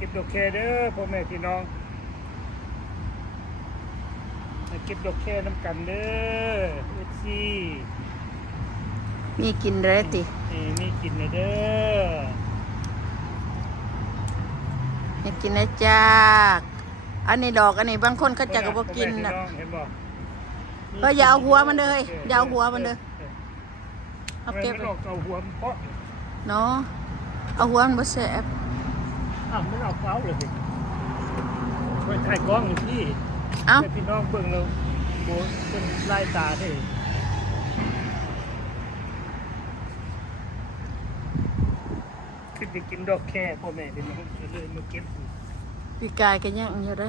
เก็บดอกแคเด้อพ่อแม่พี่น้องมาเก็บดอกแคน้ำกันเด้อFCมีกินเลยติมีกินเลยเด้อมีกินนะจ้าอันนี้ดอกอันนี้บางคนเขาจะก็บ่กินน่ะก็อย่าเอาหัวมันเลยอย่าเอาหัวมันเลยเอาเก็บเอาหัวมันเพาะเนาะเอาหัวมันบ่แซ่บไม่เอาเป้าเลยไปถ่ายกล้องพี่พี่น้องเบิ่งเราโบเป็นลายตาเด้ขึ้นไปกินดอกแค่พ่อแม่เป็นน้องเลยมาเก็บปีกายกันย่างอยู่ได้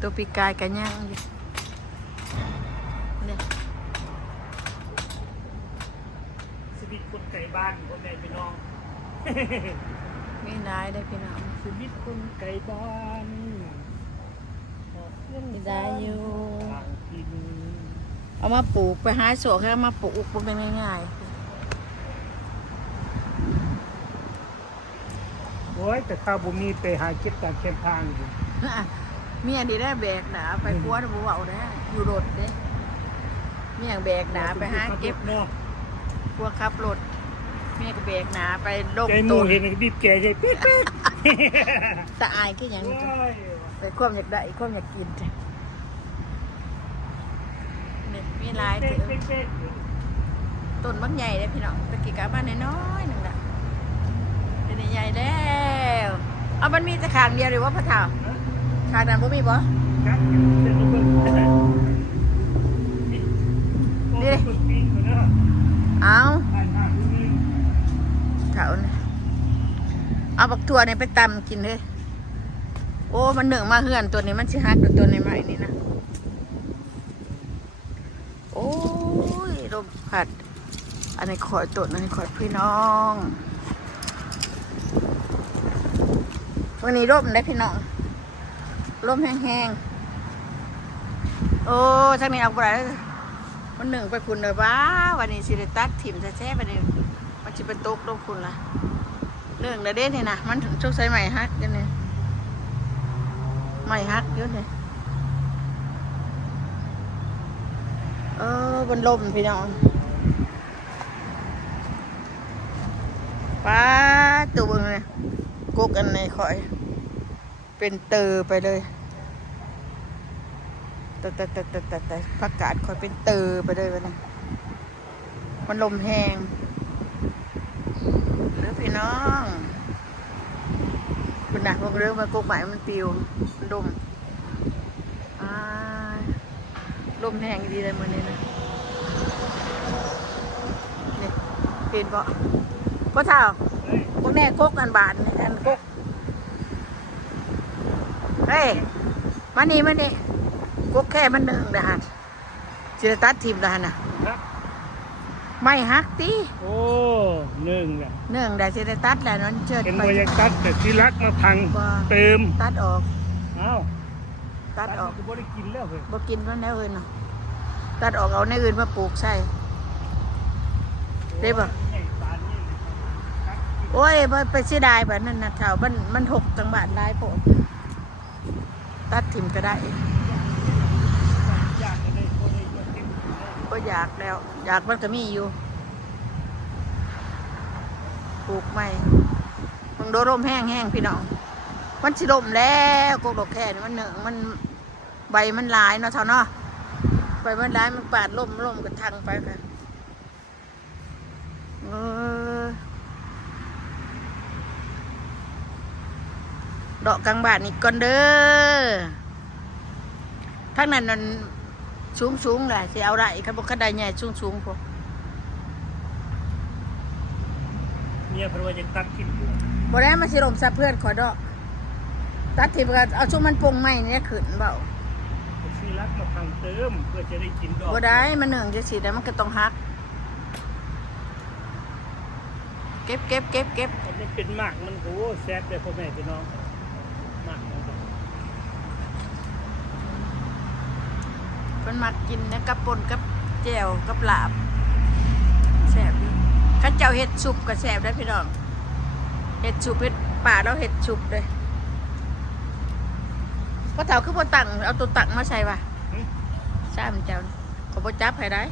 ตัวปีกายกันย่างอยู่เนี่ยชีวิตคนไก่บ้านพ่อแม่พี่น้องมีนายได้พี่น้องชีวิตคนไก่บ้านมีได้อยู่เอามาปลูกไปหาโศกให้มาปลูกเป็นง่ายโอ้ยแต่ข้าวบุมีไปหาเก็บจากแคมทางอยู่เมียดีได้แบกหนาไปคว้าบัวเอาได้อยู่รถเด้เมียแบกหนาไปหาเก็บพวกขับรถเมียก็แบกหนาไปลงต้นเห็นบีบแก่ใจปิ๊ดตาอายก็อย่างนี้ไปความอยากได้ความอยากกินนี่มีลายต้นมักใหญ่เลยพี่น้องตะกี้กาบ้านน้อยๆนึงละเป็นใหญ่แล้วเอามันมีแต่ขางเดียวหรือว่าพระเท้าขางนั้นบ่มีบ่นี่เอาเถาเนี่ยเอาบักถั่วเนี่ยไปตำกินเลยโอ้มันหนึ่งมาเหือนตัวนี้มันชิฮักตัวในไม้นี่นะโอ้ยลมผัดอันนี้ขอตัวอันนี้ขอพี่น้องวันนี้ร่มได้พี่น้องร่มแห้งๆโอ้ทางนี้เอาไปมันหนึ่งไปคุณเลยว้าวันนี้สิริตัดถิ่มแท้ๆวันนี้มันจะเป็นโต๊ะร่มคุณละเรื่องเด็ดนี่นะมันชกใส่ใหม่ฮักกันเนี่ยใหม่ฮักเยอะเลยบนลมพี่น้องป้าตัวเบิ้งเลยกุกอันไหนคอยเป็นเตอไปเลยแต่ประกาศคอยเป็นเตอไปเลยวันนี้มันลมแห้งหรือพี่น้องคุณน่ะพวกเรื่องมากุกใหม่มันปิวมันลมลมแห้งดีเลยมันนี่นะนี่เป็นเพราะเท่าพวกแน่กุกกันบานนี่อันกุกเฮ้ยมานี่กุกแค่มันหนึ่งเด้อฮะจิรตัดทีมเด้อฮะน่ะไม่ฮักตีโอ้หนึ่งอ่ะหนึ่งได้จิรตัดแล้วนั่นเชิดเป็นบริตัดแต่ที่รักมาพังเติมตัดออกตัดออกบ่ได้กินแล้วเฮ้ยบ่กินมันแล้วเฮ้ยเนาะตัดออกเอาในอื่นมาปลูกใส่ได้ป่ะโอ้ยไปเสียดายแบบนั้นนะแถวมันหกจังหวัดได้โปะตัดถิ่มก็ได้ก็อยากแล้วอยากมันก็มีอยู่ปลูกไม่มึงโดนลมแห้งพี่น้องมันสิลมแล้วกกดอกแค่นี่มันหนึ่งมันใบมันลายเนาะเท่าเนาะใบมันลายมันปาดล่มกับทางไปค่ะดอกกลางบาทนี่ก่อนเด้อทั้งนั้นมันสูงแหละสิเอาได้ครับพวกขันได้ใหญ่สูงพวกเนี่ยเพราะว่ายังตัดทิมบ่ได้มาสิลมซะเพื่อนขอดอกตัดทิมก็เอาช่วงมันปงไม้เนี่ยขึ้นเบาซีรักมาพังเติมเพื่อจะได้กินดอกบ่ได้มันหนึ่งจะสิแต่มันก็ต้องฮักเก็บมันเป็นหมากมันโหแซ่บเลยพ่อแม่พี่น้องหมากมันมักกินนะกับป่นกับแจ่วกับลาบแซ่บอยู่ข้าเจ้าเห็ดสุกกับแซ่บได้พี่น้องเห็ดสุกเห็ด ป่าเราเห็ดชุบเลยพ่อเฒ่าคือพ่อตังเอาตัวตังมาใส่ว่ะใช่มันเจ้าเขาพ่จับให้ได้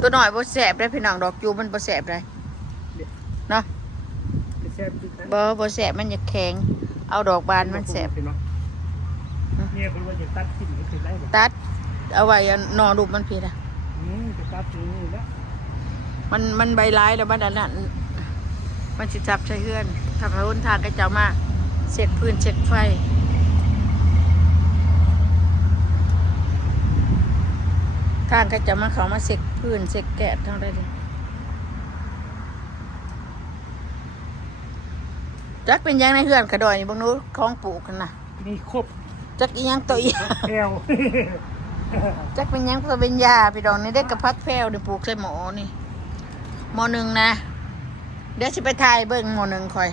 ตัวหน่อยบ่แสบได้พี่น้องดอกจูมันบ่แสบได้เนาะบ่แสบมันจะแข็งเอาดอกบานมันแสบเนี่ยคุณว่าจะตัดทิ้งไม่ติดได้หรอตัดเอาไว้นอนรูปมันผิดอ่ะจะตัดทิ้งแล้วมันใบร้ายแล้วบ้านนั้นมันสิจับใช้เฮือนถ้าพระหุนทางก็จะมาเช็ดพื้นเช็ดไฟทางก็จะมาเขามาเช็ดพื้นเช็ดแกะทั้งได้เลยจักเป็นยังในเฮือนกระดอยนี่บางนู้นคล้องปลูกกันนะนี่ครบจักยังตัวอีแพวจักเป็นยังตัวเป็นยาพี่ดองนี่ได้กระพักแพวนี่ปลูกใส่หมอนี่หมอหนึ่งนะเดี๋ยวสิไปถ่ายเบิ่งหมอหนึ่งคอย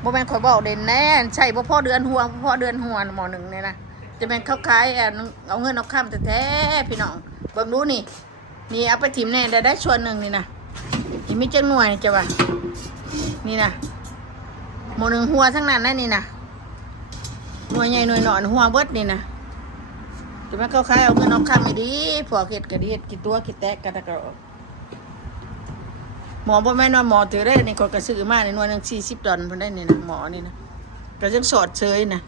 โมแมนคอยบอกเด่นแน่ใช่พ่อเดือนหัวพ่อเดือนหัวหมอหนึ่งเนี่ยนะจะเป็นเขาขายเอาเงินเอาข้ามแท้ๆพี่น้องเบิ่งดูนี่นี่เอาไปถิ่มแน่ได้ส่วนหนึ่งนี่นะนี่ไม่เจ้าหน่วยจะว่านี่นะหมอหนึ่งหัวทั้งนั้นนั่นนี่นะหน่วยใหญ่หน่วยหนอนหัวเบิดนี่นะจะเป็นเขาขายเอาเงินเอาข้ามไม่ดีพอเห็ดกระดิ่งกี่ตัวกี่แตกกระตะกระหมอบ่แม่นว่าหมอถือได้นี่ก็กระซื้อมาในหน่วยนึง$40เพิ่นได้นี่นะหมอนี่นะก็จังสอดเชยนะ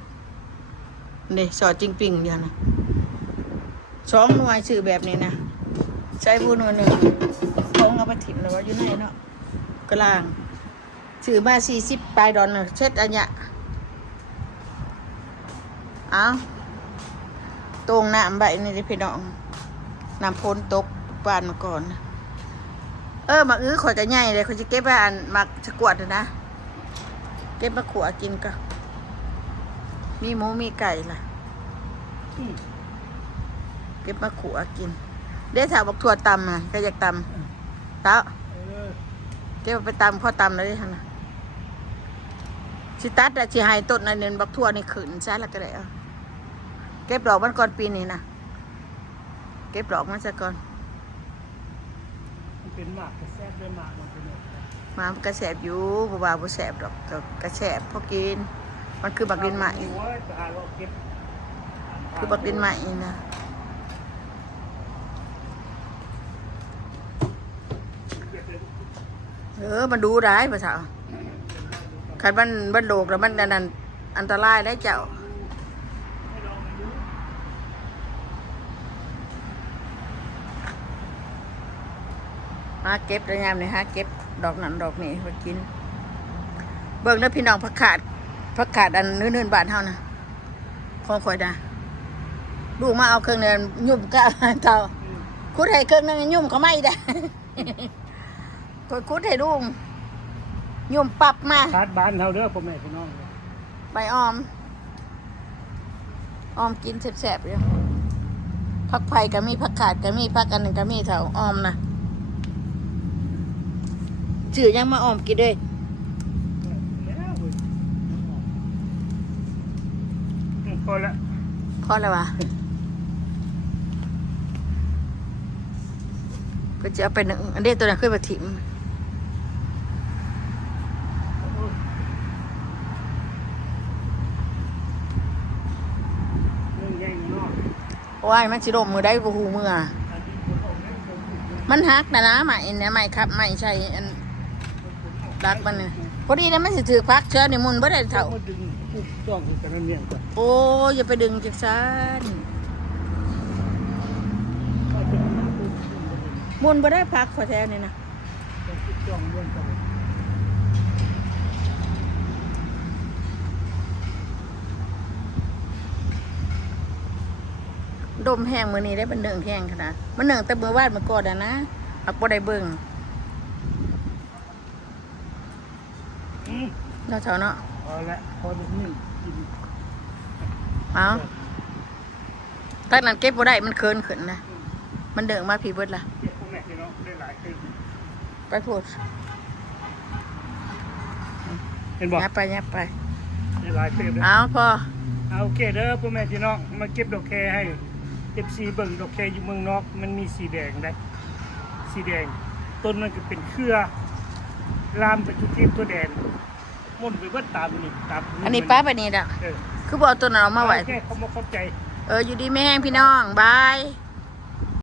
นี่สอดจริงปิ่งเดียวนะ2หน่วยซื้อแบบนี้นะใช้ผู้หน่วยหนึ่งของเอาไปถิ่มแล้วว่าอยู่ไหนเนาะกลางซื้อมา$40ปลายเช็ดอันเนี้ยเอาตรงน้ำใบนี่ดิพี่น้องน้ำพ้นตกบ้านมาก่อนมาข่อยจะใหญ่เลยข่อยจะเก็บไปมาสะกวดนะเก็บมาขัวกินก็มีหมูมีไก่ล่ะเก็บมาขัวกินได้ถามบอกถั่วตำอ่ะก็อยากตำเต้าเก็บไปตำพ่อตำเลยนะชิตัดแต่ชิไฮต้นนั่นเนี่ยบักถั่วนี่ขืนใช่ละก็ได้เก็บดอกมันก่อนปีนี้นะเก็บดอกมันซะก่อนเป็นหมากกระแซบด้วยหมากมันเป็นหมากกระแสบอยู่บ่บ่าวบ่แสบดอกกระแสบพอกินมันคือบักดินใหม่คือบักดินใหม่นะมันดูร้ายภาษาคันมันโลกแล้วมันนั่นอันตรายได้เจ้ามาเก็บระยามเลยฮะเก็บดอกนั้นดอกนี้มากินเบิ่งแล้วพี่น้องผักขาดอันนื่นๆบาทเท่านะของข่อยนะลูกมาเอาเครื่องเนี่ยยุ่มก็เท่าคุดให้เครื่องนึงยุ่มเขาไม่ได้ข่อยคุดให้ลูกยุ่มปรับมาคาดบ้านเท่าเด้อพ่อแม่พี่น้องใบออมกินแซ่บๆเลยผักไผ่ก็มีผักขาดก็มีผักอันหนึ่งก็มีเท่าออมนะจืดยังมาออมกินด้วยพอแล้ววะก็จะเอาไปหนึ่งอันนี้ตัวนั้นขึ้นมาถิ่มว้ายมันสิลมมือได้บ่หูมือมันหักนะใหม่เนี่ยใหม่ครับใหม่ใช่อันรักมันเนี่ยพอดีนะมันสิถือพักเชื้อในมุนบ่ได้เท่าโอ้อย่าไปดึงจากซันมุนบ่ได้พักขอแท้นี่นะดมแห้งมือนี้ได้เป็นเนืองแห้งขนาดมันเนืองแต่เมื่อวานมันก่อนนะเอาบ่ได้เบิ่งเราเท่าเนาะพอละพอแบบนี้กินเอาตั้งนั้นเก็บบ่ได้มันเคินขึ้นนะมันเดืองมาผีเบิดล่ะไปพูดเห็นบอกยับไปเอาพอ เอาโอเคเด้อพ่อแม่พี่น้องมาเก็บดอกแคให้ FC เบิ่งดอกแคอยู่เมืองนอกมันมีสีแดงได้สีแดงต้นมันก็เป็นเครือลามไปทุกทิศตัวแดนมุ่นไปเบิดตามนี่ตาม อันนี้ป้าไปนี่ด่ะ เออ คือบอกเอาตัวนั้นออกมาไว้ โอเคเขาบ่เข้าใจ อยู่ดีไม่แห้งพี่น้องบาย